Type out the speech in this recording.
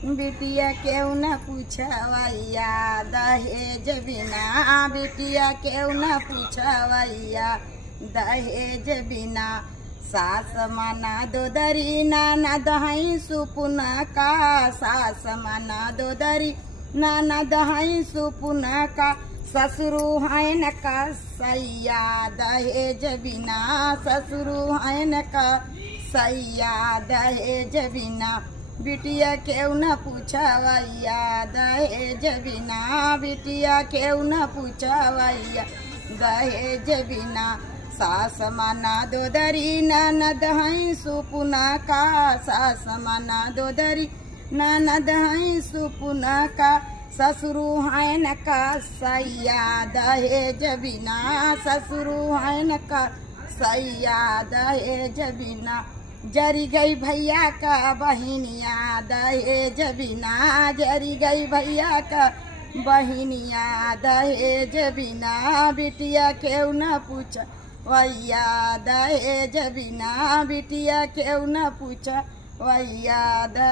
बिटिया केहू न पूछवैया दहेज बिना, बिटिया केहू न पूछवैया दहेज बिना। सास मना दोदरी नाना दहई सुपुन का, सास मना दोदरी नाना दहई सुपुन का। ससुरु है न का सैया दहेज बिना, ससुरु है न का सैया दहेज बिना। बिटिया केहू न पूछवैया दहेज बिना, बिटिया केहू न पूछवैया दहेज बिना। सास मना दोदरी ननद हई सुपुना का, सास मना दोदरी ननद हई सुपुना का। ससुरु है न का सैया दहेज बिना, ससुरु है न का सैया दहेज बिना। जरी गई भैया का बहिनिया दहेज बिना, जरी गई भैया का बहिनिया दहेज बिना। बिटिया केहू न पूछवैया दहेज बिना, बिटिया केहू न पूछवैया